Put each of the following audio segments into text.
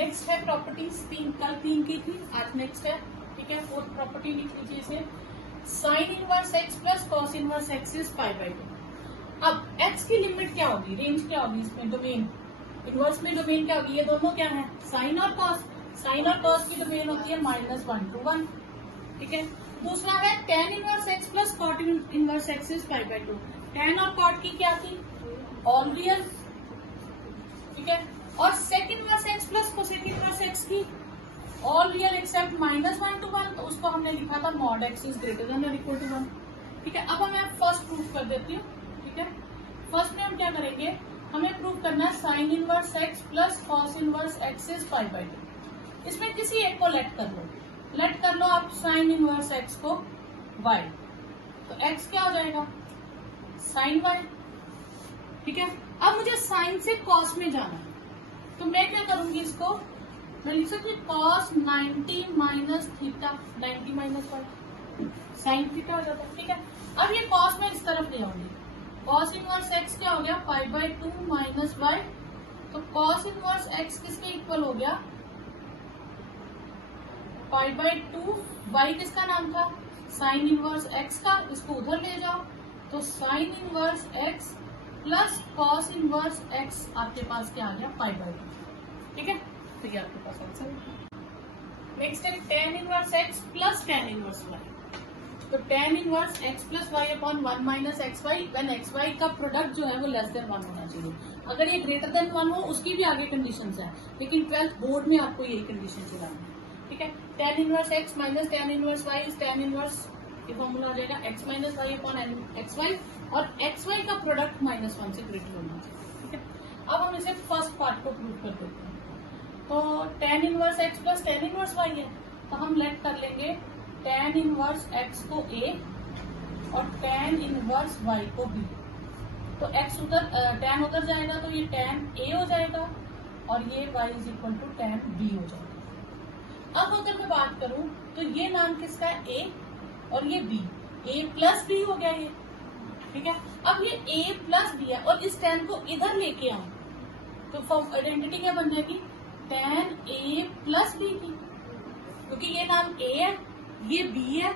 Next है properties तीन, कल तीन की थी, आज नेक्स्ट है। ठीक है, फोर्थ प्रॉपर्टी लिख लीजिए इसे, sine inverse x plus cos inverse x is pi by to. अब एक्स की लिमिट क्या होगी, रेंज क्या होगी इसमें, डोमेन इनवर्स में डोमेन क्या होगी, ये दोनों क्या है साइन और कॉस। साइन और कॉस की डोमेन होती है -1 to 1। ठीक है, दूसरा है tan inverse x plus cot inverse x is pi by two. tan और कॉट की क्या थी, ऑल रियल। ठीक है, और sec inverse x plus cosec inverse x की ऑल रियल एक्सेप्ट -1 to 1, तो उसको हमने लिखा था mod x is greater than और इक्वल टू 1। ठीक है, अब मैं फर्स्ट प्रूफ कर देती हूँ। ठीक है, फर्स्ट में हम क्या करेंगे, हमें प्रूव करना है sine inverse x plus cos inverse x is pi by to. इसमें किसी एक को लेट कर लो, लेट कर लो आप साइन इनवर्स एक्स को y, तो x क्या हो जाएगा साइन y। ठीक है, अब मुझे साइन से कॉस में जाना है, तो मैं क्या करूंगी, इसको मैं लिख सकती हूँ cos 90 minus theta, 90 minus y sine theta हो जाता है। ठीक है, अब ये कॉस में इस तरफ ले आऊंगी, कॉस इनवर्स x क्या हो गया पाई बाई टू माइनस y, तो कॉस इनवर्स x किसके इक्वल हो गया पाई बाई टू, y किसका नाम था साइन इनवर्स x का, इसको उधर ले जाओ, तो sine inverse x plus cos inverse x आपके पास क्या आ गया पाई बाई टू। ठीक है, तो ये आपके पास आंसर। नेक्स्ट है tan inverse x plus tan inverse y। तो tan inverse x plus y upon 1 minus x y, when x y का प्रोडक्ट जो है वो लेस देन 1 होना चाहिए। अगर ये ग्रेटर देन 1 हो उसकी भी आगे कंडीशन है, लेकिन 12th बोर्ड में आपको यही कंडीशन चलानी है। ठीक है, tan inverse x minus tan inverse y is tan inverse, ये फॉर्मूला आ जाएगा x minus y upon x y, और एक्स वाई का प्रोडक्ट -1 से ग्रेटर होना चाहिए। ठीक है, अब हम इसे फर्स्ट पार्ट को प्रूव कर देते हैं। तो tan inverse x plus tan inverse y है, तो हम लेट कर लेंगे tan इनवर्स x को a और tan इनवर्स y को b। तो x उधर tan उधर जाएगा तो ये tan a हो जाएगा और ये y is equal to tan b हो जाएगा। अब अगर मैं बात करूं तो ये नाम किसका है a और ये b, a प्लस b हो गया ये। ठीक है, अब ये a प्लस b है और इस tan को इधर लेके आऊं तो फॉर्म आइडेंटिटी क्या बन जाएगी tan a प्लस b की, क्योंकि ये नाम a है ये b है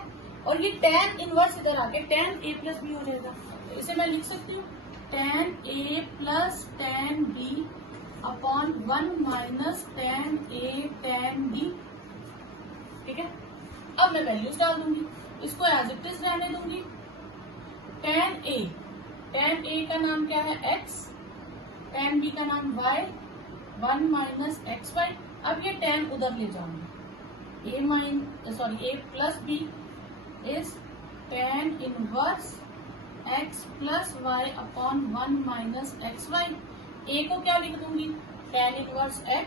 और ये tan इनवर्स इधर आके tan a प्लस b हो जाएगा। तो इसे मैं लिख सकती हूँ tan a plus tan b upon 1 minus tan a tan b। ठीक है, अब मैं वैल्यूज डाल दूंगी, इसको एज इट इज रहने दूंगी। tan a का नाम क्या है x, tan b का नाम y, 1 माइनस एक्स वाई। अब ये tan उधर ले जाऊंगी, a plus b is tan inverse x plus y upon 1 minus x y. a को क्या लिख दूंगी tan इनवर्स x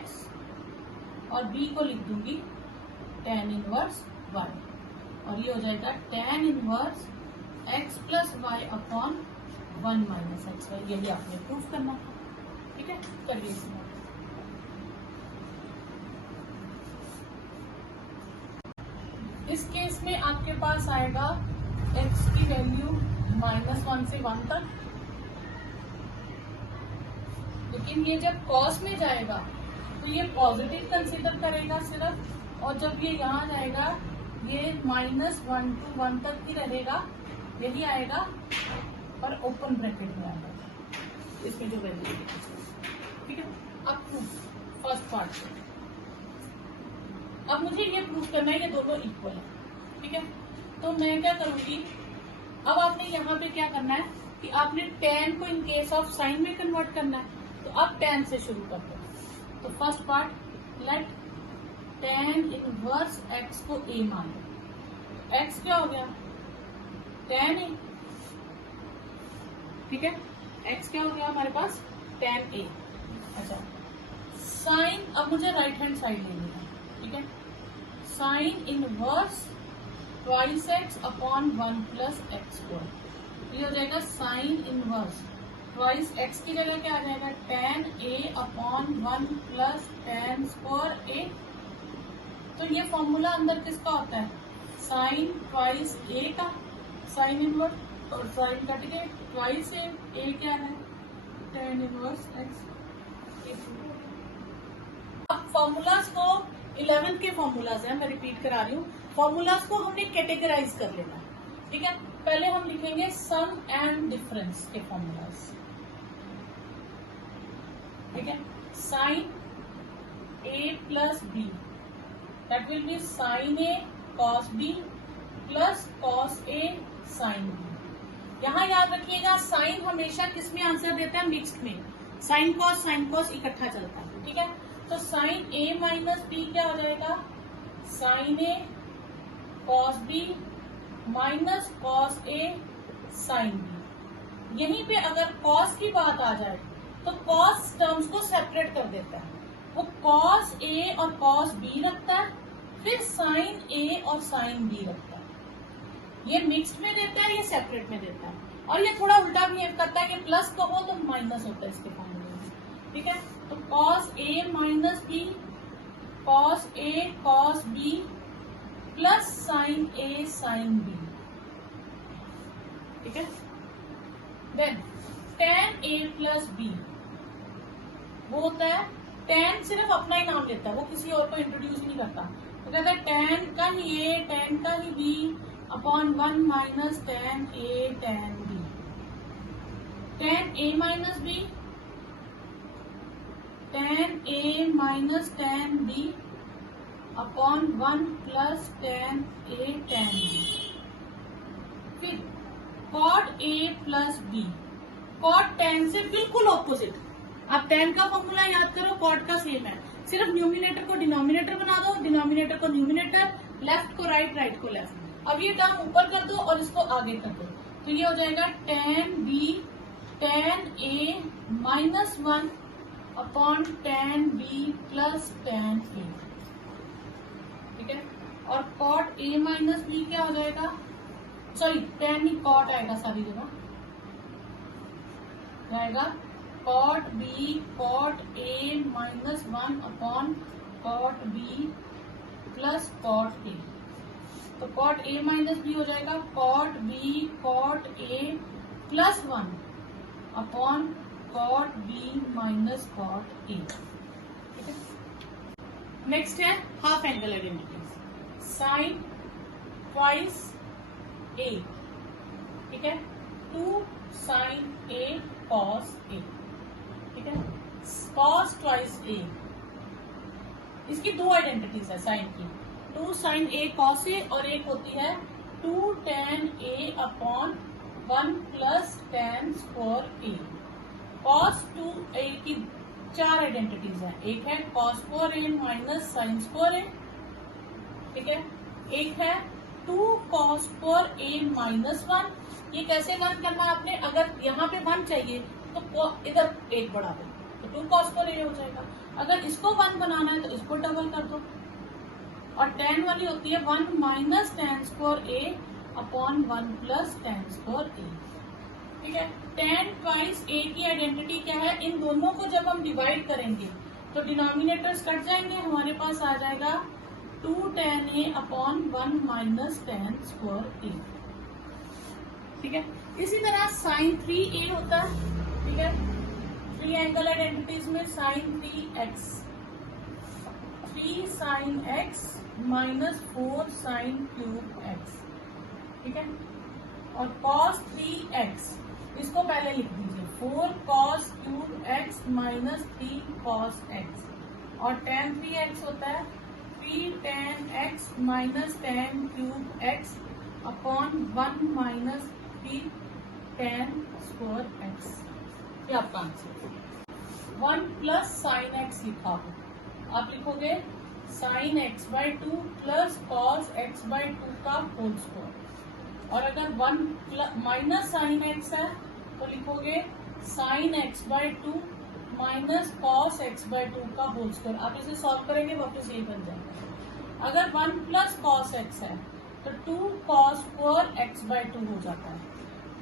और b को लिख दूंगी tan इनवर्स y, और ये हो जाएगा tan inverse x plus y upon 1 minus x y. यही आपने प्रूफ करना था। ठीक है, करिए इसमें। इस केस में आपके पास आएगा x की वैल्यू -1 से 1 तक, लेकिन ये जब cos में जाएगा तो ये पॉजिटिव कंसीडर करेगा सिर्फ, और जब ये यहाँ जाएगा ये -1 to 1 तक ही रहेगा, यही आएगा और ओपन ब्रैकेट में आएगा इसमें जो वैल्यू। ठीक है, अब प्रूफ फर्स्ट पार्ट। अब मुझे ये प्रूफ करना है ये दोनों इक्वल है। ठीक है, तो मैं क्या करूंगी, अब आपने यहाँ पे क्या करना है कि आपने tan को इन केस ऑफ साइन में कन्वर्ट करना है, तो अब tan से शुरू करते हैं। तो first part let tan inverse x को a मान लो, x क्या हो गया tan a। ठीक है, x क्या हो गया हमारे पास tan a। अच्छा, साइन, अब मुझे राइट हैंड साइड लेनी है। ठीक है, sine inverse twice x upon 1 plus X square, ये हो जाएगा साइन इनवर्स ट्वाइस एक्स की जगह क्या आ जाएगा tan a upon 1 plus tan square a। तो ये फॉर्मूला अंदर किसका होता है साइन ट्वाइस a का, साइन इनवर्स और साइन कट के ट्वाइस a क्या है tan इनवर्स x। अब फॉर्मूलाज को 11th के फॉर्मूलाज हैं, मैं रिपीट करा रही हूँ। फॉर्मूलाज को हमने कैटेगराइज कर लेना है, ठीक है। पहले हम लिखेंगे सम एंड डिफरेंस के फॉर्मूलाज, ठीक है। Sine A plus B, that will be sine A cos B plus cos A sine B. यहाँ याद रखिएगा साइन हमेशा किस में आंसर देता है, मिक्स्ड में। साइन कॉस इकट्ठा चलता है, ठीक है। तो साइन ए माइनस बी क्या हो जाएगा, sign A cos B minus cos A sine B. यहीं पे अगर कॉस की बात आ जाए तो कॉस टर्म्स को सेपरेट कर देता है, वो कॉस ए और कॉस बी रखता है, फिर साइन ए और साइन बी रखता है। ये मिक्स्ड में देता है, ये सेपरेट में देता है। और ये थोड़ा उल्टा बिहेव करता है कि प्लस कहो तो माइनस होता है इसके फॉर्मूले में, ठीक है। तो cos A minus B, cos A cos B plus sign A sine B, ठीक है। देन टेन ए प्लस बी, वो होता है टेन सिर्फ अपना ही नाम लेता है, वो किसी और को इंट्रोड्यूस नहीं करता। तो कहता है टेन का ही ए टेन का ही B upon 1 minus tan A tan B. Tan A minus B, tan A minus tan B upon 1 plus tan A tan B. फिर cot A plus B, cot tan से बिल्कुल opposite. आप ten का formula याद करो, cot का same है, सिर्फ न्यूमिनेटर को डिनोमिनेटर बना दो, डिनोमिनेटर को न्यूमिनेटर, लेफ्ट को राइट, राइट को लेफ्ट। अब ये टर्म ऊपर कर दो और इसको आगे कर दो, तो ये हो जाएगा tan B tan A minus 1 upon tan B plus tan A, ठीक है। और कॉट ए माइनस बी क्या हो जाएगा, सॉरी टेन ही कॉट आएगा सारी जगह, जाएगा cot B cot A minus 1 upon cot B plus cot A. तो कॉट ए माइनस बी हो जाएगा cot B cot A plus 1 upon cot B minus cot A, ठीक है। नेक्स्ट है half angle identities, sine twice A, ठीक है, 2 sign A cos A, ठीक है। कॉस ट्वाइस ए, इसकी दो आइडेंटिटीज है साइन की, 2 साइन ए कॉस ए और एक होती है 2 टेन ए अपॉन 1 प्लस टेन स्क्वायर ए। कॉस 2 ए की 4 आइडेंटिटीज है, एक है कॉस स्क्वायर ए माइनस साइन स्क्वायर ए, ठीक है। एक है 2 कॉस स्क्वायर ए माइनस 1, ये कैसे 1 करना है आपने, अगर यहाँ पे 1 चाहिए तो इधर 1 बढ़ा दो तो 2 कॉस स्क्वायर ए हो जाएगा। अगर इसको 1 बनाना है तो इसको डबल कर दो। और टेन वाली होती है 1 माइनस टेन स्क्वायर ए अपॉन 1 प्लस टेन स्क्वायर ए, ठीक है। टेन ट्वाइस ए की आइडेंटिटी क्या है, इन दोनों को जब हम डिवाइड करेंगे तो डिनोमिनेटर्स कट जाएंगे, हमारे पास आ जाएगा 2 टेन ए अपॉन 1 माइनस टेन स्क्वायर ए, ठीक है। इसी तरह साइन 3 ए होता है, ठीक है। 3 एंगल आइडेंटिटीज में sine 3x, 3 sine x minus 4 sine cube x, ठीक है। और cos 3x, इसको पहले लिख दीजिए 4 cos cube x minus 3 cos x। और tan 3x होता है 3 tan x minus tan cube x upon 1 minus 3 tan square x। ये आपका आंसर 1 प्लस साइन एक्स लिखा हो, आप लिखोगे sine x by 2 plus cos x by 2 का होल स्क्वायर। और अगर 1 माइनस साइन x है तो लिखोगे sine x by 2 minus cos x by 2 का होल स्क्वायर। आप इसे सॉल्व करेंगे वापस ये बन जाएगा। अगर 1 प्लस कॉस x है तो 2 कॉस स्क्वायर x बाई 2 हो जाता है।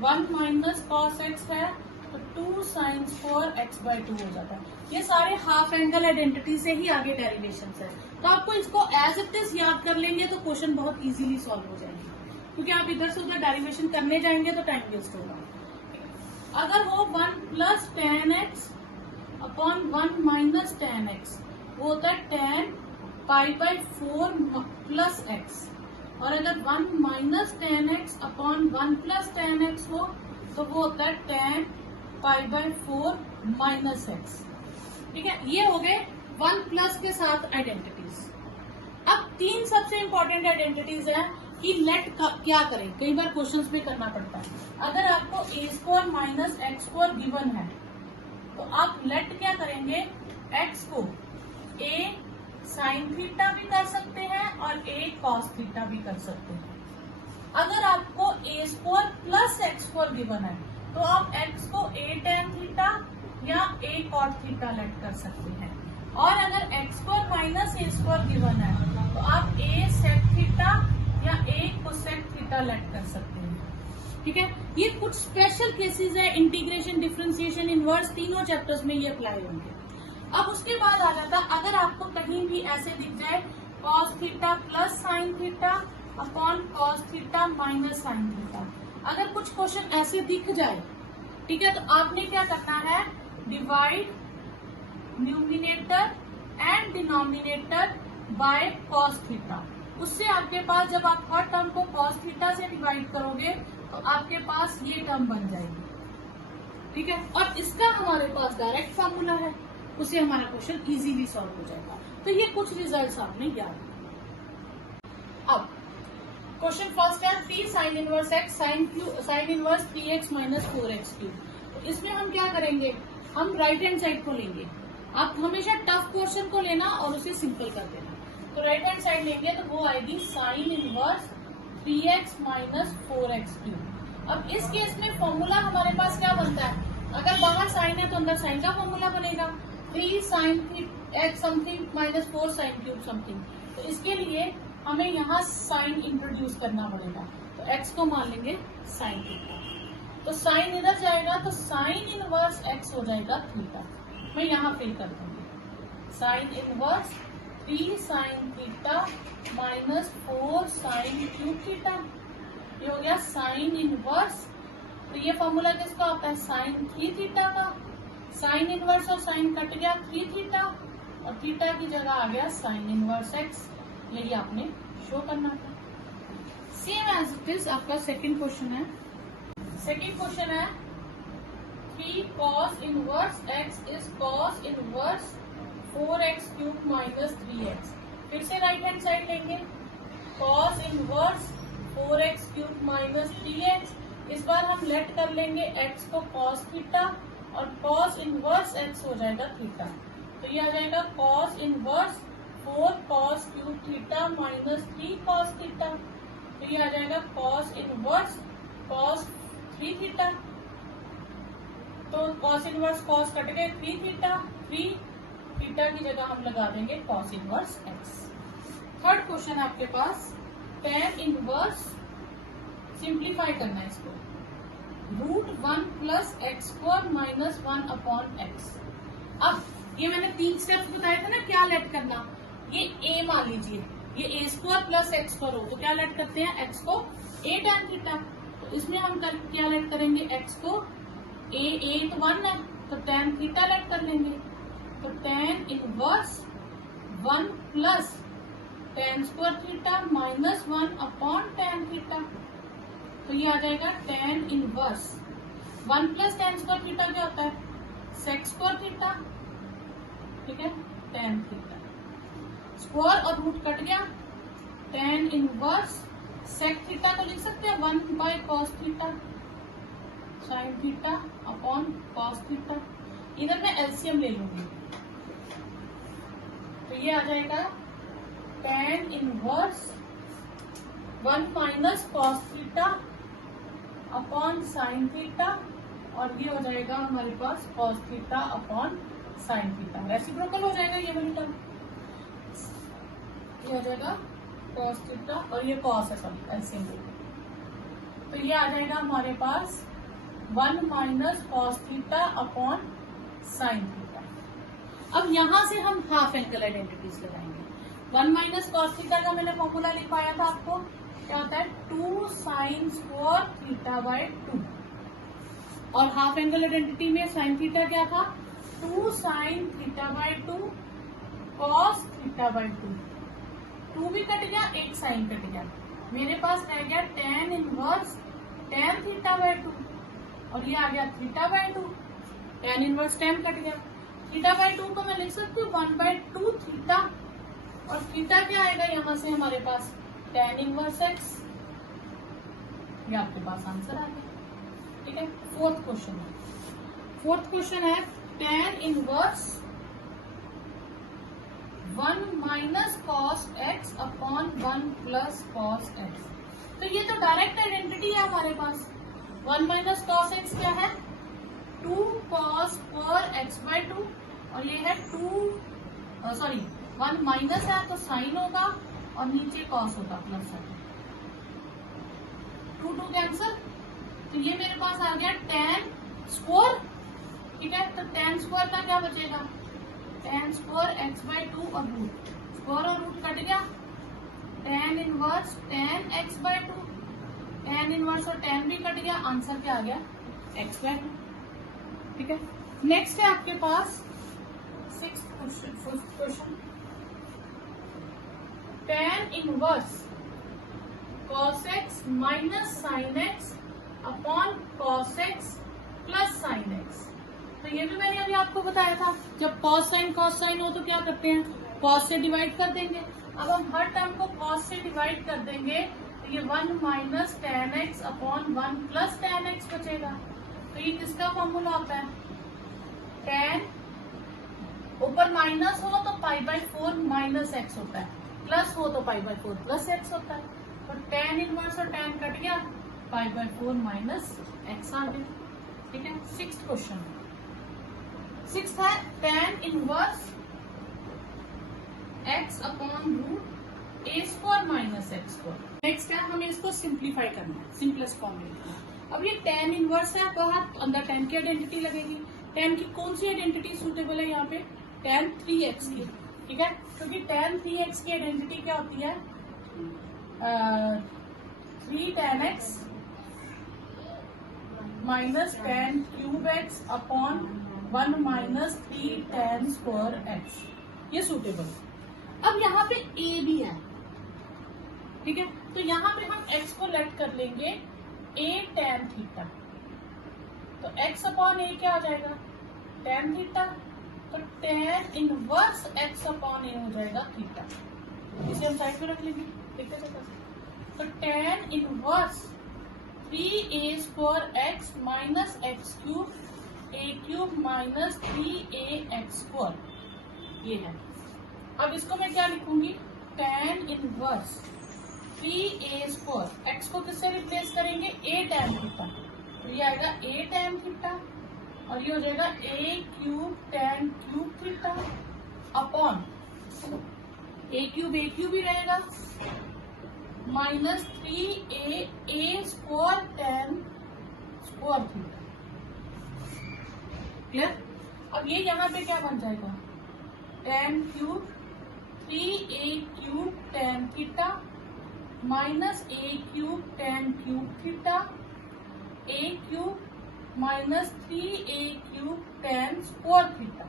1 माइनस कॉस x है तो 2 साइन स्क्वायर x बाई 2 हो जाता है। ये सारे हाफ एंगल आइडेंटिटी से ही आगे डेरिवेशन है, तो आपको इसको एज इट इज याद कर लेंगे तो क्वेश्चन बहुत इजीली सॉल्व हो जाएंगे, क्योंकि आप इधर से उधर डेरिवेशन करने जाएंगे तो टाइम वेस्ट होगा। अगर हो 1 plus ten x upon 1 minus ten x, वो होता है tan pi by 4 plus x, और अगर 1 minus ten x upon 1 plus ten x हो तो वो होता है tan pi by 4 minus x. ठीक है, ये हो गए 1 प्लस के साथ आइडेंटिटीज। अब 3 सबसे इंपॉर्टेंट आइडेंटिटीज है कि लेट क्या करें, कई बार क्वेश्चंस में करना पड़ता है। अगर आपको A square minus X square given है तो आप लेट क्या करेंगे, एक्स को ए साइन थीटा भी कर सकते हैं और ए कॉस थीटा भी कर सकते हैं। अगर आपको A square plus X square given है तो आप एक्स को ए टेन थीटा या ए कॉट थीटा लेट कर सकते हैं, और अगर एक्स स्क्वायर माइनस ए स्क्वायर गिवन है तो आप ए सेक थीटा या ए कोसेक थीटा लेट कर सकते हैं। ठीक है, ये कुछ स्पेशल केसेस है, इंटीग्रेशन, डिफरेंशिएशन, इनवर्स, तीनों चैप्टर्स में ये अप्लाई होंगे। अब उसके बाद आ जाता, अगर आपको कहीं भी ऐसे दिख जाए cos theta plus sine theta upon cos theta minus sine theta, अगर कुछ क्वेश्चन ऐसे दिख जाए, ठीक है, तो आपने क्या करना है, divide numerator and denominator by cos theta. उससे आपके पास जब आप हर टर्म को कॉस थीटा से डिवाइड करोगे तो आपके पास ये टर्म बन जाएगी। ठीक है, और इसका हमारे पास डायरेक्ट फॉर्मूला है, उससे हमारा क्वेश्चन इजीली सॉल्व हो जाएगा। तो ये कुछ रिजल्ट्स आपने याद। अब क्वेश्चन फर्स्ट है 3 sine inverse x sine inverse 3x minus 4x cube. तो इसमें हम क्या करेंगे, हम राइट हैंड साइड को लेंगे। आप हमेशा टफ क्वेश्चन को लेना और उसे सिंपल कर देना। तो राइट हैंड साइड लेंगे तो वो आएगी sine inverse 3x minus 4x cube. अब इस केस में फॉर्मूला हमारे पास क्या बनता है, अगर बाहर साइन है तो अंदर साइन का फॉर्मूला बनेगा, 3 sine x something minus 4 sine cube something. तो इसके लिए हमें यहाँ साइन इंट्रोड्यूस करना पड़ेगा, तो एक्स को मान लेंगे साइन थीटा। तो साइन इधर जाएगा तो साइन इनवर्स एक्स हो जाएगा थीटा। मैं यहाँ फिल कर दूंगी sine inverse 3 sine theta minus 4 sine cube theta. ये हो गया साइन इनवर्स, तो ये फॉर्मूला किसका होता है, साइन 3 थीटा का। साइन इनवर्स और साइन कट गया 3 थीटा, और थीटा की जगह आ गया साइन इनवर्स एक्स। यही आपने शो करना था। सेम एज इट इज आपका सेकंड क्वेश्चन है। सेकंड क्वेश्चन है 3 cos inverse x is cos inverse 4x cube minus 3x। फिर से राइट हैंड साइड लेंगे, cos inverse 4x cube minus 3x। इस बार हम लेट कर लेंगे x को cos थीटा और cos इनवर्स x हो जाएगा थीटा। तो ये आ जाएगा cos inverse 4 cos cube theta minus 3 cos theta. तो ये आ जाएगा cos इनवर्स cos 3 थीटा। तो cos इनवर्स cos कट गए 3 थीटा, 3 थीटा की जगह हम लगा देंगे cos inverse x। Third question आपके पास tan इनवर्स, सिंप्लीफाई करना है इसको, √1 plus X square minus 1 upon x. अब ये मैंने 3 स्टेप्स बताए थे ना, क्या लेट करना, ये a मान लीजिए, ये a square plus X square हो तो क्या लेट करते हैं, x को a tan थीटा। तो इसमें हम क्या लेट करेंगे, x को a तो 1 है तो tan थीटा लेट कर लेंगे। तो tan inverse 1 plus tan square theta minus 1 upon tan theta. तो ये आ जाएगा tan inverse 1 plus tan square theta क्या होता है, sec स्क्वायर थीटा। ठीक है, tan थीटा स्क्वायर और रूट कट गया, tan इनवर्स sec थीटा को लिख सकते हैं 1 by cos theta sin theta upon cos theta. इधर मैं एलसीएम ले लूंगी तो ये आ जाएगा tan inverse 1 minus cos theta upon sin theta, और ये हो जाएगा हमारे पास cos theta upon sin theta. Reciprocal हो जाएगा ये वाली टर्म, ये हो जाएगा cos थीटा और ये cos है, सॉरी एलसीएम लेंगे तो ये आ जाएगा हमारे पास 1 minus cos theta upon sin theta. अब यहां से हम हाफ एंगल आइडेंटिटीज लगाएंगे। 1 माइनस cos थीटा का मैंने फॉर्मूला लिखवाया था आपको, क्या होता है 2 साइन स्क्वायर थीटा बाय 2, और हाफ एंगल आइडेंटिटी में साइन थीटा क्या था 2 sine theta by 2 cos theta by 2 भी कट गया, एक साइन कट गया, मेरे पास रह गया tan inverse tan theta by 2 और ये आ गया theta by 2, tan inverse tan cut गया, थीटा बाई 2 को मैं लिख सकती हूँ 1/2 थीटा और थीटा क्या आएगा यहाँ से हमारे पास tan इनवर्स x, ये आपके पास आंसर आ गया। ठीक है, फोर्थ क्वेश्चन है tan inverse 1 minus cos x upon 1 plus cos x. तो ये तो डायरेक्ट आइडेंटिटी है हमारे पास। 1 माइनस कॉस एक्स क्या है 2 कॉस पर एक्स बाई 2 और ये है 1 माइनस है तो साइन होगा और नीचे कॉस होगा प्लस है 2 कैंसल, तो ये मेरे पास आ गया tan स्क्वायर। ठीक है, तो tan स्क्वायर का क्या बचेगा tan स्क्वायर एक्स बाई 2 और रूट, स्क्वायर और रूट कट गया, tan inverse tan x by 2, tan inverse और tan भी कट गया, आंसर क्या आ गया एक्स बाई 2। ठीक है, नेक्स्ट है आपके पास fifth question tan inverse cos x minus sine x upon cos x plus sine x। तो ये भी मैंने अभी आपको बताया था, जब cos साइन हो तो क्या करते हैं cos से डिवाइड कर देंगे। अब हम हर टर्म को cos से डिवाइड कर देंगे तो ये 1 minus tan x upon 1 plus tan x बचेगा। तो ये किसका फॉर्मूला होता है tan, ऊपर माइनस हो तो π/4 माइनस x होता है, प्लस हो तो π/4 प्लस x होता है। तो tan इनवर्स और tan कट गया, π/4 माइनस x आ गया। ठीक है, सिक्स्थ क्वेश्चन है tan inverse x upon root a square minus x square. Next है हमें इसको सिंप्लीफाई करना है, सिंपलेस्ट फॉर्म में लिखना है। अब ये tan इनवर्स है, बाहर अंदर tan की आइडेंटिटी लगेगी। tan की कौन सी आइडेंटिटी सूटेबल है यहाँ पे tan 3x की। ठीक है, क्योंकि tan 3x की आइडेंटिटी क्या होती है 3 tan x minus tan cube x upon 1 minus 3 tan square x, ये सूटेबल। अब यहाँ पे a भी है। ठीक है, तो यहाँ पे हम x को लेट कर लेंगे a tan थीटा, तो x अपॉन a क्या आ जाएगा tan थीटा, तो tan inverse x upon a हो जाएगा थीटा। इसे हम साइड पे रख लेंगे, देखते चलते। तो tan inverse 3a square x minus x cube a cube minus 3ax square, ये है। अब इसको मैं क्या लिखूंगी tan inverse 3a square, x को किससे रिप्लेस करेंगे a tan थीटा, तो ये आएगा a tan थीटा और ये हो जाएगा a cube tan cube theta upon a cube ही रहेगा minus 3a square tan square theta. Clear? अब ये यहाँ पे क्या बन जाएगा tan cube 3a cube tan theta minus a cube tan cube theta a cube minus 3a cube tan square theta.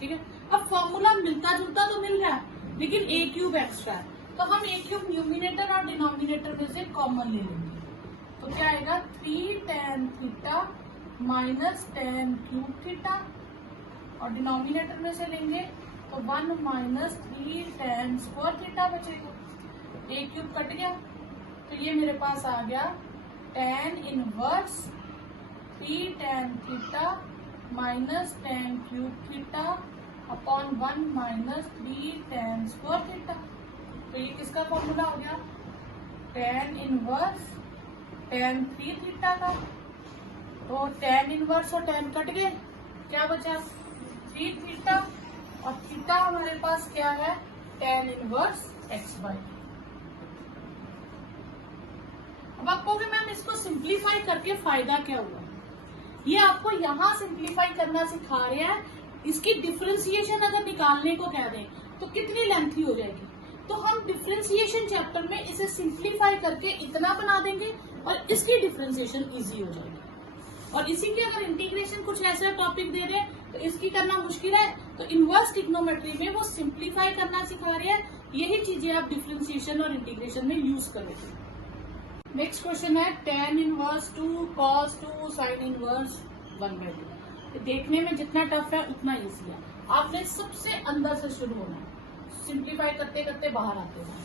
ठीक है, अब फॉर्मूला मिलता जुलता तो मिल रहा है लेकिन a क्यूब एक्स्ट्रा है, तो हम a क्यूब न्यूमिनेटर और डिनोमिनेटर में से कॉमन ले लेंगे। तो क्या आएगा 3 tan theta minus tan cube theta और डिनोमिनेटर में से लेंगे तो 1 माइनस 3 tan स्क्वायर थीटा बचेगा। a क्यूब कट गया तो ये मेरे पास आ गया tan inverse 3 tan theta minus tan cube theta upon 1 minus 3 tan square theta. तो ये किसका फॉर्मूला हो गया tan इनवर्स tan 3 थीटा का। तो tan इनवर्स और tan कट गए, क्या बचा 3 थीटा और थीटा हमारे पास क्या है tan इनवर्स x बाई। अब आप कहोगे मैम इसको सिंप्लीफाई करके फायदा क्या हुआ, ये आपको यहाँ सिंप्लीफाई करना सिखा रहे हैं। इसकी डिफरेंशिएशन अगर निकालने को कह दें तो कितनी लेंथी हो जाएगी, तो हम डिफरेंशिएशन चैप्टर में इसे सिंप्लीफाई करके इतना बना देंगे और इसकी डिफरेंशिएशन इजी हो जाएगी। और इसी के अगर इंटीग्रेशन कुछ ऐसा टॉपिक दे रहे हैं तो इसकी करना मुश्किल है, तो तो इनवर्स ट्रिग्नोमेट्री में वो सिंप्लीफाई करना सिखा रहे हैं। यही चीजें आप डिफरेंशिएशन और इंटीग्रेशन में यूज करोगे। नेक्स्ट क्वेश्चन है tan inverse 2 cos 2 sin inverse 1/2। देखने में जितना टफ है उतना इजी है। आपने सबसे अंदर से शुरू होना है, सिंप्लीफाई करते करते बाहर आते हैं।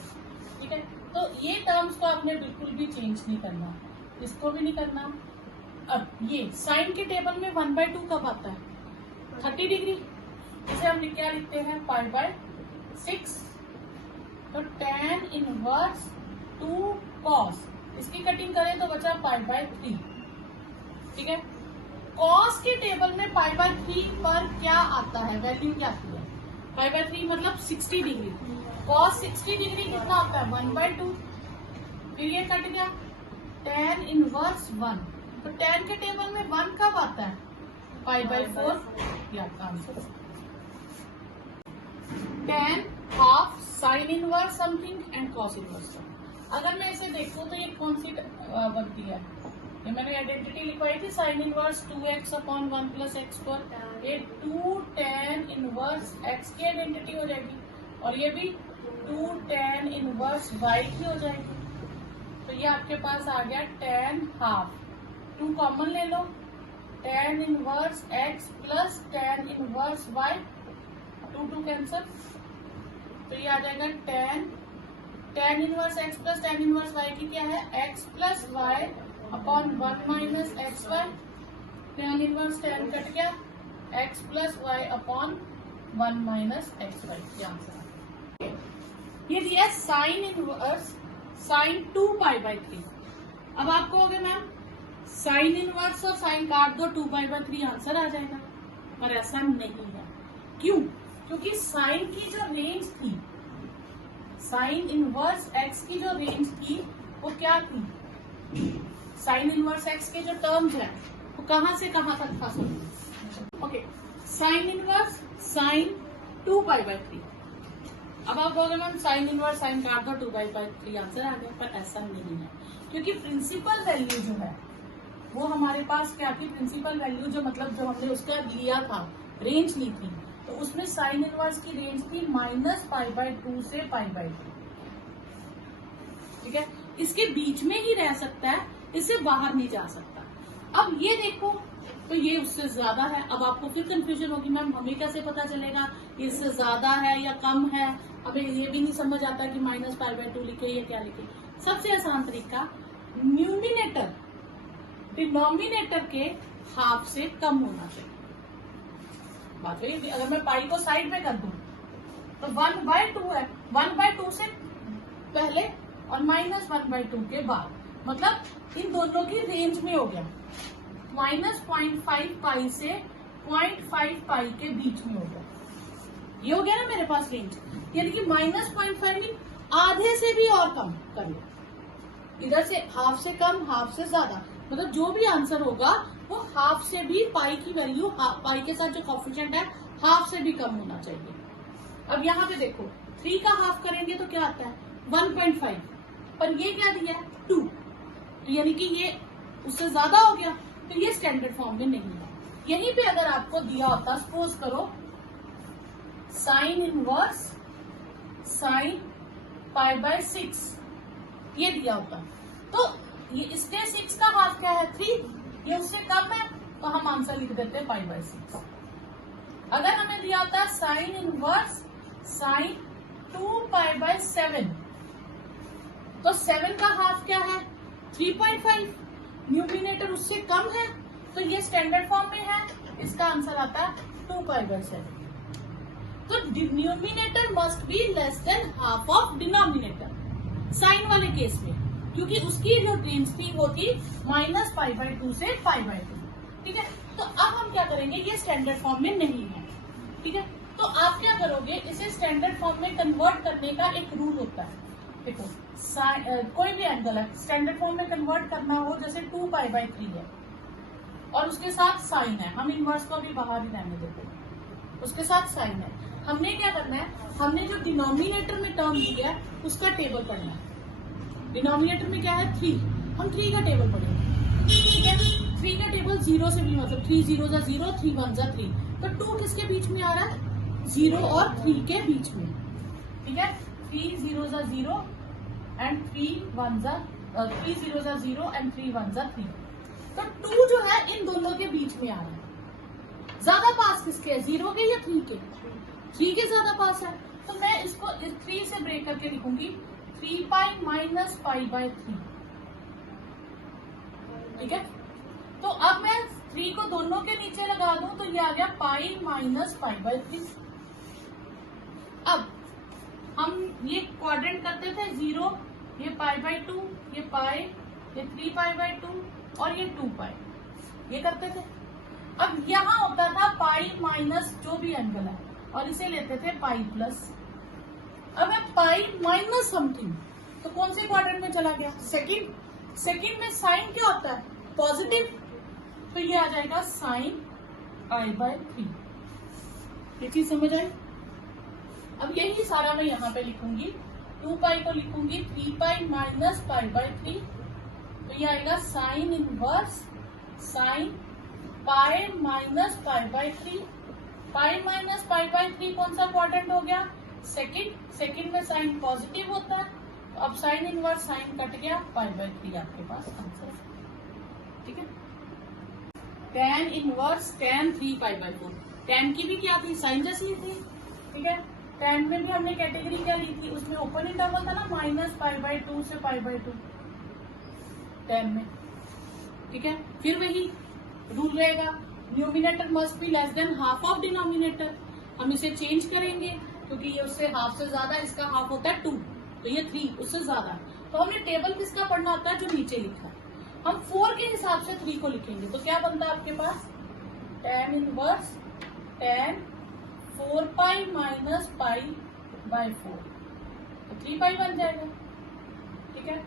ठीक है, तो ये टर्म्स को आपने बिल्कुल भी चेंज नहीं करना, इसको भी नहीं करना। अब ये साइन के टेबल में 1/2 कब आता है? 30 डिग्री। इसे हम क्या लिखते हैं? π/6। तो tan इनवर्स 2 cos, इसकी कटिंग करें तो बचा π/3। ठीक है, cos के टेबल में π/3 पर क्या आता है? वैल्यू क्या आती है? π/3 मतलब 60 डिग्री। cos 60 डिग्री कितना होता है? 1/2। फिर ये कट गया tan इनवर्स 1। तो tan के टेबल में 1 कब आता है? π/4। ये आपका answer. tan half sine inverse something and cos inverse something. अगर मैं इसे देखूं तो ये कौन सी बनती है? ये मैंने आइडेंटिटी लिखवाई थी, साइन इनवर्स 2x/1 + x²। ये 2 tan इनवर्स x की आइडेंटिटी हो जाएगी और ये भी 2 tan इनवर्स y की हो जाएगी। तो ये आपके पास आ गया tan हाफ। 2 कॉमन ले लो, tan inverse x plus tan inverse y, 2 cancel. तो ये आ जाएगा tan inverse x plus tan inverse y की क्या है? x plus y upon 1 - xy। tan inverse tan cut गया, x plus y upon 1 - xy। ये आंसर है। ये दिया साइन इनवर्स साइन 2π/3। अब आपको हो गया मैम साइन इनवर्स और साइन काट दो, 2π/3 आंसर आ जाएगा। पर ऐसा नहीं है। क्यों? क्योंकि साइन की जो रेंज थी, साइन इनवर्स x की जो रेंज थी वो क्या थी? साइन इनवर्स x के जो टर्म्स है वो कहां से कहां तक था? Okay, sine inverse sine 2π/3। अब आप बोलोगे मैम साइन इनवर्स साइन काट दो, 2π/3 आंसर आ गया। पर ऐसा नहीं है, क्योंकि प्रिंसिपल वैल्यू जो है वो हमारे पास क्या थी? प्रिंसिपल वैल्यू जो मतलब जो हमने उसका लिया था, रेंज ली थी, तो उसमें साइन इनवर्स की रेंज थी -π/2 से π/2। ठीक है, इसके बीच में ही रह सकता है, इससे बाहर नहीं जा सकता। अब ये देखो तो ये उससे ज्यादा है। अब आपको फिर कंफ्यूजन होगी मैम हमें कैसे पता चलेगा ये इससे ज्यादा है या कम है? हमें ये भी नहीं समझ आता कि -π/2 लिखे या क्या लिखे। सबसे आसान तरीका, न्यूमिनेटर डिनोमिनेटर के हाफ से कम होना चाहिए। बात हुई। अगर मैं पाई को साइड में कर दूं तो 1/2 है, 1/2 से पहले और -1/2 के बाद, मतलब इन दोनों की रेंज में हो गया। -0.5 पाई से 0.5 पाई के बीच में हो गया। ये हो गया ना मेरे पास रेंज, यानी कि -0.5 मीन आधे से भी और कम कर लो। इधर से हाफ से कम, हाफ से ज्यादा, मतलब जो भी आंसर होगा वो हाफ से भी पाई की वैल्यू, पाई के साथ जो कोफिशिएंट है हाफ से भी कम होना चाहिए। अब यहाँ पे देखो 3 का हाफ करेंगे तो क्या आता है? 1.5। पर ये क्या दिया है? 2। तो यानी कि ये उससे ज्यादा हो गया, तो ये स्टैंडर्ड फॉर्म में नहीं है। यहीं पे अगर आपको दिया होता, सपोज करो साइन इनवर्स साइन π/6 ये दिया होता, तो ये इसके 6 का हाफ क्या है? 3। ये उससे कम है तो हम आंसर लिख देते हैं π/6। अगर हमें दिया होता साइन इनवर्स साइन 2π/7, तो 7 का हाफ क्या है? 3.5। न्यूमिनेटर उससे कम है तो ये स्टैंडर्ड फॉर्म में है, इसका आंसर आता है 2π/7। तो numerator must be less than half of denominator sine वाले केस में, क्योंकि उसकी जो रेंज थी वो थी -π/2 से π/2। ठीक है, तो अब हम क्या करेंगे? ये स्टैंडर्ड फॉर्म में नहीं है। ठीक है, तो आप क्या करोगे? इसे स्टैंडर्ड फॉर्म में कन्वर्ट करने का एक रूल होता है। देखो कोई भी एंगल है स्टैंडर्ड फॉर्म में कन्वर्ट करना हो, जैसे 2π/3 है और उसके साथ साइन है, हम इनवर्स को भी बाहर ही रहने देते हैं, उसके साथ साइन है। हमने क्या करना है? हमने जो डिनोमिनेटर में टर्म दिया है उसका टेबल पढ़ना है। डिनोमिनेटर में क्या है? 3। हम 3 का टेबल पढ़ेंगे। ठीक है, 3 का टेबल 0 से भी, मतलब 3 0 0, 3 1 3। तो 2 किसके बीच में आ रहा है? 0 और 3 के बीच में, ठीक है। 3 0 0 एंड 3 1 3 0 0 एंड 3 1 3। तो 2 जो है इन दोनों के बीच में आ रहा है। ज्यादा पास किसके है, 0 के या 3 के? 3 के ज्यादा पास है। तो मैं इसको 3 से ब्रेक करके लिखूंगी 3 पाई माइनस पाई बाय 3, ठीक है। तो अब मैं 3 को दोनों के नीचे लगा दूं तो ये आ गया पाई माइनस पाई बाय 3। अब हम ये क्वाड्रेंट करते थे 0, ये पाई बाय 2, ये पाई, ये 3 पाई बाय 2 और ये 2 पाई, ये करते थे। अब यहां होता था पाई माइनस जो भी एंगल है और इसे लेते थे पाई प्लस। अब है पाई माइनस समथिंग, तो कौन से क्वाड्रेंट में चला गया, सेकंड। सेकंड में साइन क्या होता है, पॉजिटिव, तो ये आ जाएगा साइन पाई बाय 3। ये चीज समझ आई। अब यही सारा मैं यहाँ पे लिखूंगी, 2 पाई को लिखूंगी 3 पाई माइनस पाई बाय 3, तो ये आएगा sign inverse sine pi minus pi by 3। Pi minus pi by 3 कौन सा क्वाड्रेंट हो गया, सेकंड। सेकंड में साइन पॉजिटिव होता है, तो अब साइन इनवर्स साइन कट गया, पाई बाय 3 आपके पास आंसर, ठीक है। tan inverse tan 3 pi by 4, tan की भी क्या थी, साइन जैसी थी, ठीक है। tan में भी हमने कैटेगरी क्या ली थी, उसमें ओपन इंटरवल था ना, माइनस पाई बाय 2 से पाई बाय 2 tan में, ठीक है। फिर वही रूल रहेगा, numerator must be less than half of denominator. हम इसे चेंज करेंगे क्योंकि ये उससे हाफ से ज्यादा, इसका हाफ होता है 2, तो ये 3 उससे ज्यादा है। तो हमें टेबल किसका पढ़ना होता है, जो नीचे लिखा है। हम 4 के हिसाब से 3 को लिखेंगे, तो क्या बनता है आपके पास, tan inverse tan 4 pi minus pi by 4, तो 3 पाई बन जाएगा, ठीक है।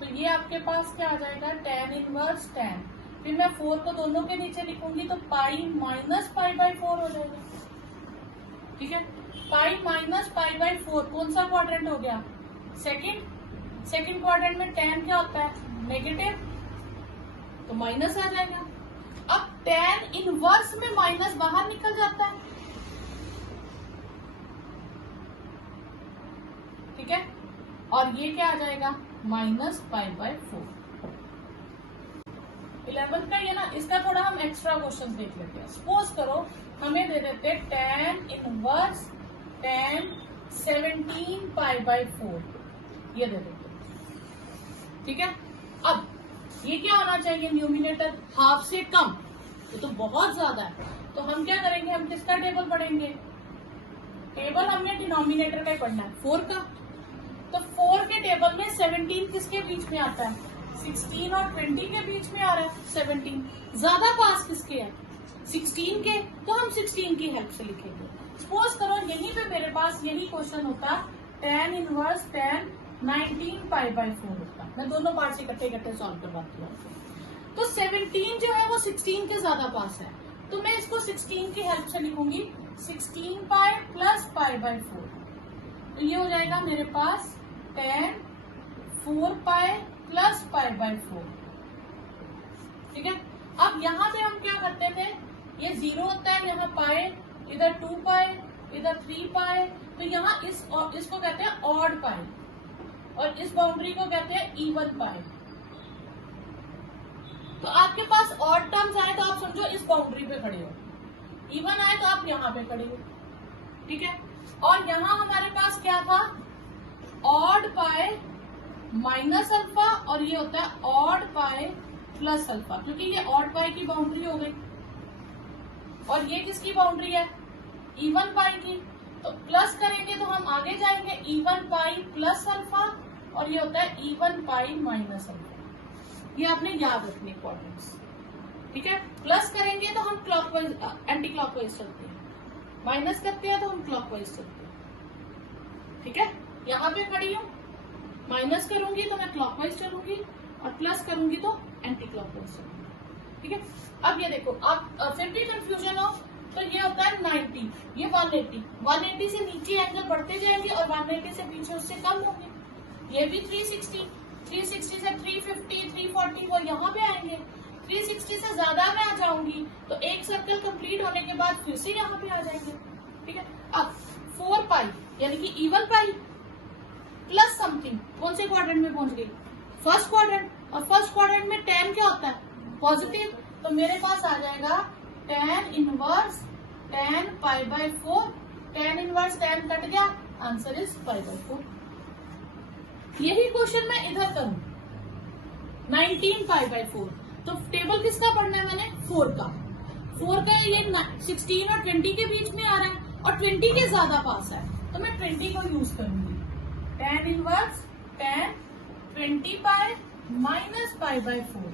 तो ये आपके पास क्या आ जाएगा, tan इनवर्स tan, फिर मैं 4 को दोनों के नीचे लिखूंगी तो पाई माइनस पाई बाय 4 हो जाएगा, ठीक है। पाई माइनस पाई बाय 4 कौन सा क्वाड्रेंट हो गया, सेकंड। सेकंड क्वाड्रेंट में tan क्या होता है, नेगेटिव, तो माइनस आ जाएगा। अब tan इनवर्स में माइनस बाहर निकल जाता है, ठीक है, और ये क्या आ जाएगा, माइनस पाई बाय 4। 11 का ये ना, इसका थोड़ा हम एक्स्ट्रा क्वेश्चन देख लेते हैं। सपोज करो हमें दे देते tan inverse tan 17 pi by 4, ये दे देते, ठीक है। अब ये क्या होना चाहिए, न्यूमिनेटर हाफ से कम, ये तो बहुत ज्यादा है। तो हम क्या करेंगे, हम किसका टेबल पढ़ेंगे, टेबल हमने डिनोमिनेटर का ही पढ़ना है 4 का। तो 4 के टेबल में 17 किसके बीच में आता है, 16 और 20 के बीच में आ रहा है 17। ज्यादा पास किसके है, 16 के, तो हम 16 की हेल्प से लिखेंगे। सपोज करो यहीं पे मेरे पास यही क्वेश्चन होता, tan inverse tan 19 pi by 4 होता। मैं दोनों पार्ट से इकट्ठे इकट्ठे सॉल्व करवाती हूँ। तो 17 जो है वो 16 के ज्यादा पास है, तो मैं इसको 16 की हेल्प से लिखूंगी 16 पाई प्लस पाई बाय 4, तो ये हो जाएगा मेरे पास tan 4 pi plus pi by 4, ठीक है। अब यहाँ पे हम क्या करते थे, ये 0 होता है, यहाँ पाई, इधर 2 पाई, इधर 3 पाई, तो यहाँ इसको कहते हैं ऑड पाई और इस बाउंड्री को कहते हैं इवन पाई। तो आपके पास ऑड टर्म्स आए तो आप समझो इस बाउंड्री पे खड़े हो, इवन आए तो आप यहाँ पे खड़े हो, ठीक है। और यहाँ हमारे पास क्या था, ऑड पाई माइनस अल्फा, और ये होता है ऑड पाई प्लस अल्फा, क्योंकि ये ऑड पाई की बाउंड्री हो गई और ये किसकी बाउंड्री है, इवन पाई की। तो प्लस करेंगे तो हम आगे जाएंगे, इवन पाई प्लस अल्फा, और ये होता है इवन पाई माइनस अल्फा। ये आपने याद रखने क्वाड्रेंट्स, ठीक है। प्लस करेंगे तो हम क्लॉकवाइज एंटी क्लॉकवाइज चलते हैं, माइनस करते हैं तो हम क्लॉकवाइज चलते हैं, ठीक है। यहाँ पे खड़ी हूँ, माइनस करूंगी तो मैं क्लॉकवाइज चलूंगी और प्लस करूंगी तो एंटी क्लॉकवाइज चलूंगी, ठीक है। अब ये देखो, आप फिर भी कंफ्यूजन हो तो ये होता है 90, ये 180, 180 से नीचे एंगल बढ़ते जाएंगे और 180 से पीछे उससे कम होंगे। ये भी 360, 360 से 350, 340 वो यहाँ पे आएंगे। 360 से ज्यादा मैं आ जाऊंगी तो एक सर्कल कंप्लीट होने के बाद फिर से यहाँ पे आ जाएंगे, ठीक है। अब 4 पाई यानी कि इवन पाई प्लस समथिंग कौन से क्वाड्रेंट में पहुंच गई, फर्स्ट क्वाड्रेंट, और फर्स्ट क्वाड्रेंट में tan क्या होता है, पॉजिटिव, तो मेरे पास आ जाएगा tan inverse tan pi by 4, tan inverse tan cut गया, आंसर इज पाई बाय 4। यही क्वेश्चन मैं इधर करूं 19 पाई बाय 4, तो टेबल किसका पढ़ना है मैंने, 4 का। 4 का ये 16 और 20 के बीच में आ रहा है और 20 के ज्यादा पास है, तो मैं 20 को यूज करूंगी। tan inverse tan 20 pi minus pi by 4,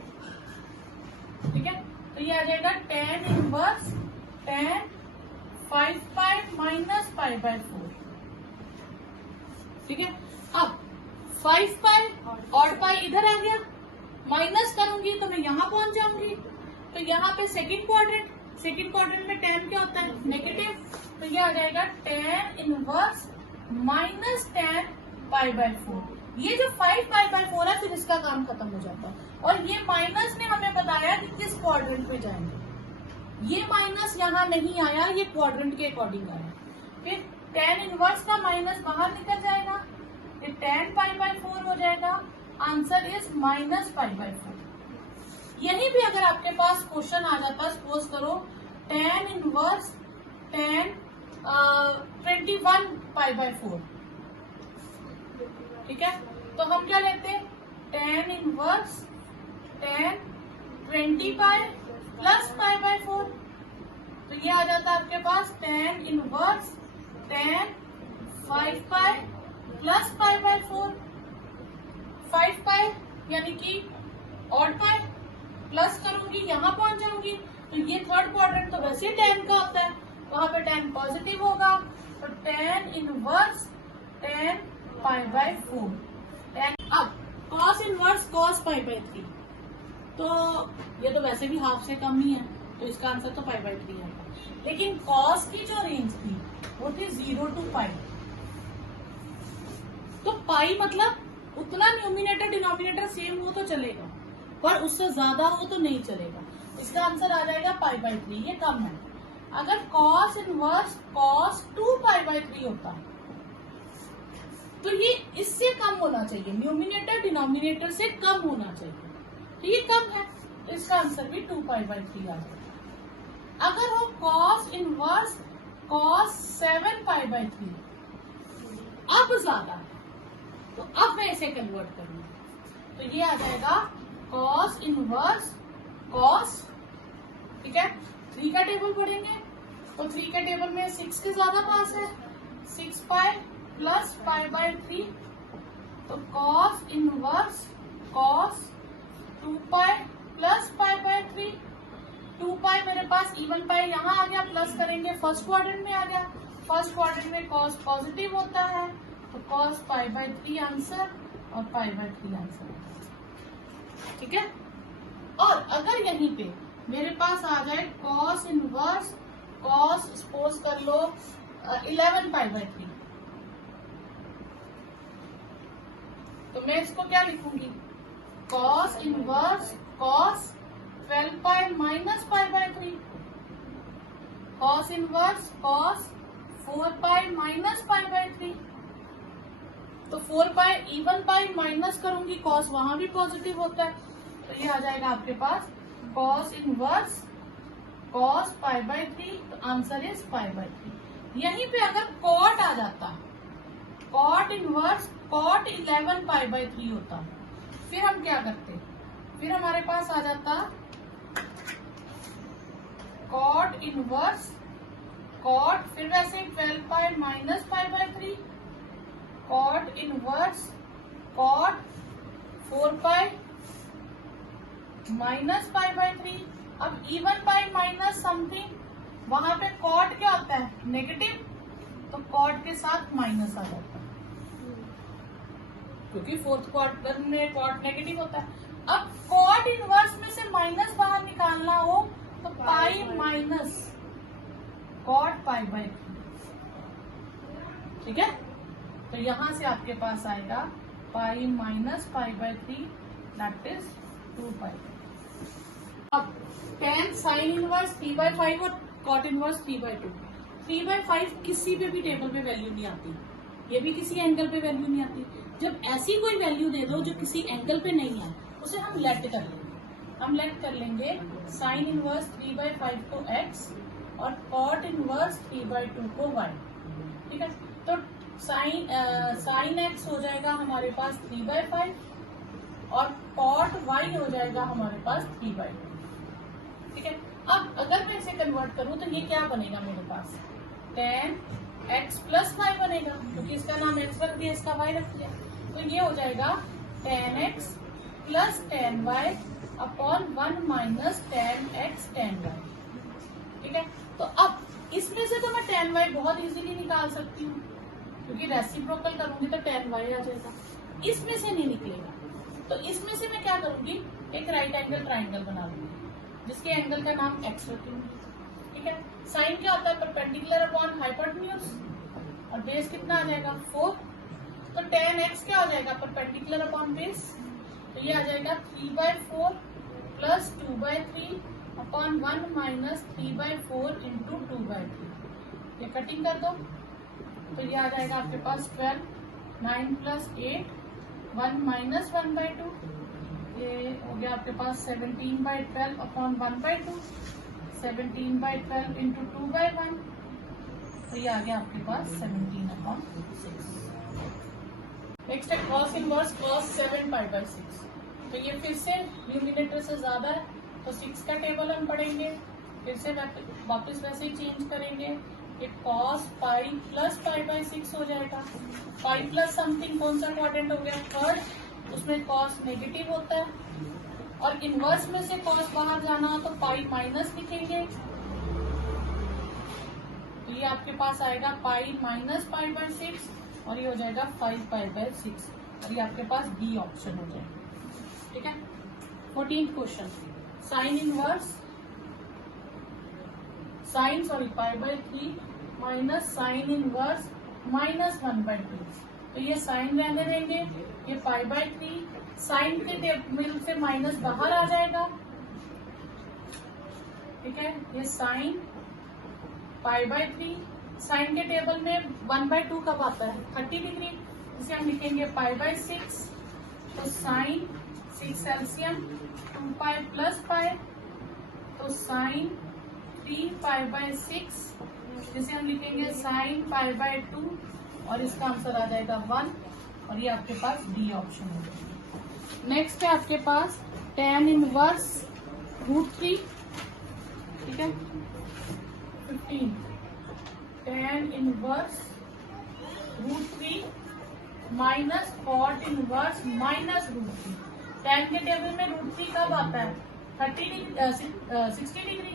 ठीक है। तो ये आ जाएगा tan inverse tan 5 pi minus pi by 4, ठीक है। अब 5 पाई और पाई इधर आ गया, माइनस करूंगी तो मैं यहां पहुंच जाऊंगी, तो यहाँ पे सेकंड क्वाड्रेंट में tan क्या होता है, नेगेटिव, तो ये आ जाएगा tan inverse minus tan pi by 4। ये जो 5 पाई बाय 4 है फिर इसका काम खत्म हो जाता है, और ये माइनस ने हमें बताया कि किस क्वाड्रेंट में जाएंगे, ये माइनस यहाँ नहीं आया, ये क्वाड्रेंट के अकॉर्डिंग आया। फिर tan इनवर्स का माइनस बाहर निकल जाएगा, फिर tan पाई बाय 4 हो जाएगा, answer is minus pi by 4। यही भी अगर आपके पास क्वेश्चन आ जाता, सपोज करो tan inverse tan 21 pi by 4, ठीक है, तो हम क्या लेते, tan inverse tan 20 pi plus pi by 4, तो ये आ जाता है आपके पास tan inverse tan 5 pi plus pi by 4। 5 पाई यानी कि ऑड पाई, प्लस करूंगी यहां पहुंच जाऊंगी, तो ये थर्ड क्वाड्रेंट तो वैसे tan का होता है, वहां पे tan पॉजिटिव होगा, तो tan inverse tan pi by 4। अब cos inverse cos pi by 3, तो ये तो वैसे भी हाफ से कम ही है, तो इसका आंसर तो पाई बाय 3 है। लेकिन cos की जो रेंज थी वो थी 0 to पाई, तो पाई मतलब उतना न्यूमिनेटर डिनोमिनेटर सेम हो तो चलेगा, पर उससे ज्यादा हो तो नहीं चलेगा। इसका आंसर आ जाएगा पाई बाय 3, ये कम है। अगर cos inverse cos 2 pi by 3 होता तो ये इससे कम होना चाहिए, न्यूमिनेटर डिनोमिनेटर से कम होना चाहिए, तो ये कम है, तो इसका आंसर भी 2 पाई बाय 3 आ जाएगा। अगर हो cos inverse cos 7 pi by 3, अब ज्यादा है, तो अब मैं इसे कन्वर्ट करूंगी, तो ये आ जाएगा cos इनवर्स cos, ठीक है। 3 का टेबल पढ़ेंगे तो 3 के टेबल में 6 के ज्यादा पास है, 6 पाई प्लस पाई बाय 3, तो cos inverse cos 2 pi plus pi by 3। 2 पाई मेरे पास इवन पाई यहाँ आ गया, प्लस करेंगे फर्स्ट क्वाड्रेंट में आ गया, फर्स्ट क्वाड्रेंट में cos पॉजिटिव होता है, तो cos पाई बाय 3 आंसर और पाई बाय 3 आंसर, ठीक है। और अगर यहीं पे मेरे पास आ जाए cos इनवर्स cos, सपोज कर लो 11 पाई बाय 3, तो मैं इसको क्या लिखूंगी, cos inverse cos 12 pi minus pi by 3, cos inverse cos 4 pi minus pi by 3, तो 4 पाई इवन पाई माइनस करूंगी, cos वहां भी पॉजिटिव होता है, तो ये आ जाएगा आपके पास cos inverse cos pi by 3, तो आंसर इज पाई बाय 3। यहीं पे अगर cot आ जाता, cot inverse cot 11 pi by 3 होता, फिर हम क्या करते, फिर हमारे पास आ जाता cot इनवर्स cot, फिर वैसे 12 pi minus pi by 3, cot inverse cot 4 pi minus pi by 3। अब इवन पाई माइनस समथिंग, वहां पे cot क्या होता है, नेगेटिव, तो cot के साथ माइनस आ जाता है, क्योंकि फोर्थ क्वाड्रेंट में cot नेगेटिव होता है। अब cot इनवर्स में से माइनस बाहर निकालना हो तो pi minus cot pi by 3, ठीक है। तो यहां से आपके पास आएगा pi minus pi by 3, that is 2 पाई। अब tan साइन इनवर्स 3 बाय 5 और cot इनवर्स 3 बाय 2, 3/5 किसी पे भी टेबल पे वैल्यू नहीं आती, ये भी किसी एंगल पे वैल्यू नहीं आती। जब ऐसी कोई वैल्यू दे दो जो किसी एंगल पे नहीं है, उसे हम लेट कर लेंगे। हम लेट कर लेंगे साइन इनवर्स 3/5 को x और कॉट इनवर्स 3/2 को y। ठीक है, तो साइन x हो जाएगा हमारे पास 3/5 और कॉट y हो जाएगा हमारे पास 3/2। ठीक है, अब अगर मैं इसे कन्वर्ट करूं तो ये क्या बनेगा मेरे पास, tan x प्लस y बनेगा, क्योंकि इसका नाम x रख दिया, इसका y रख दिया। तो ये हो जाएगा tan x plus tan y upon 1 minus tan x tan y। ठीक है, तो अब इसमें से तो मैं tan y बहुत इजीली निकाल सकती हूँ, क्योंकि रेसिप्रोकल करूंगी तो tan y आ जाएगा। इसमें से नहीं निकलेगा, तो इसमें से मैं क्या करूंगी, एक राइट एंगल ट्राइंगल बना लूंगी, जिसके एंगल का नाम x रखूंगी। ठीक है, साइन क्या होता है, परपेंडिकुलर अपॉन हाइपोटेन्यूज, और बेस कितना आ जाएगा 4। तो tan x क्या हो जाएगा, परपेंडिकुलर अपॉन बेस, तो ये आ जाएगा 3/4 प्लस 2/3 अपॉन 1 माइनस 3/4 इंटू 2/3। ये कटिंग कर दो, तो ये आ जाएगा आपके पास 12, 9 प्लस 8, 1 माइनस 1/2, ये हो गया आपके पास 17/12 अपॉन 1/2, 17/12 इंटू 2/1, तो ये आ गया आपके पास 17/6। नेक्स्ट है कॉस इनवर्स cos 7π/6। तो ये फिर से न्यूमिनेटर से ज्यादा है, तो 6 का टेबल हम पढ़ेंगे, फिर से वापस वैसे ही चेंज करेंगे कि cos पाई प्लस π/6 हो जाएगा। पाई प्लस समथिंग कौन सा क्वाड्रेंट हो गया, थर्ड, उसमें cos नेगेटिव होता है, और इनवर्स में से cos बाहर जाना हो तो पाई माइनस लिखेंगे, तो ये आपके पास आएगा पाई माइनस π/6 और ये हो जाएगा 5π/6, और ये आपके पास डी ऑप्शन हो जाएगा। ठीक है, 14th क्वेश्चन, sine inverse π/3 minus sine inverse minus 1/2। तो ये साइन रहने देंगे, ये π/3, साइन के टेबल से माइनस बाहर आ जाएगा। ठीक है, ये साइन π/3, साइन के टेबल में 1/2 कब आता है, 30 डिग्री, इसे हम लिखेंगे π/6। तो साइन 6 एलसीएम 2π प्लस पाई, तो साइन 3π/6, जिसे हम लिखेंगे साइन π/2, और इसका आंसर आ जाएगा 1, और ये आपके पास डी ऑप्शन हो जाएगा। नेक्स्ट है आपके पास tan इनवर्स √3। ठीक है, 15 tan inverse √3 minus cot inverse minus √3। tan के टेबल में √3 कब आता है, 60 डिग्री,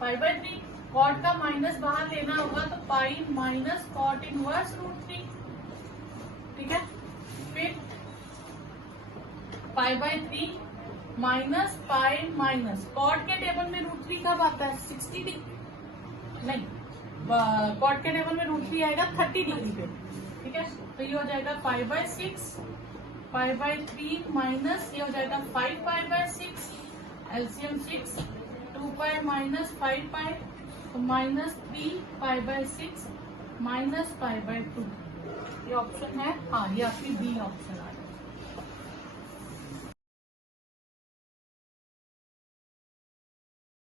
π/3। कॉट का माइनस बाहर लेना होगा तो पाई माइनस कॉट इनवर्स √3। ठीक है, फिर π/3 माइनस पाई माइनस कॉट के टेबल में √3 कब आता है, 60 डिग्री, नहीं, कॉट के टेबल में √3 आएगा 30 डिग्री पे। ठीक है, तो ये हो जाएगा π/6, π/3 माइनस ये हो जाएगा 5π/6, एलसीएम 6, 2π माइनस 5π, तो माइनस 3π/6 माइनस π/2। ये ऑप्शन है, हाँ, ये आपकी बी ऑप्शन आ गया।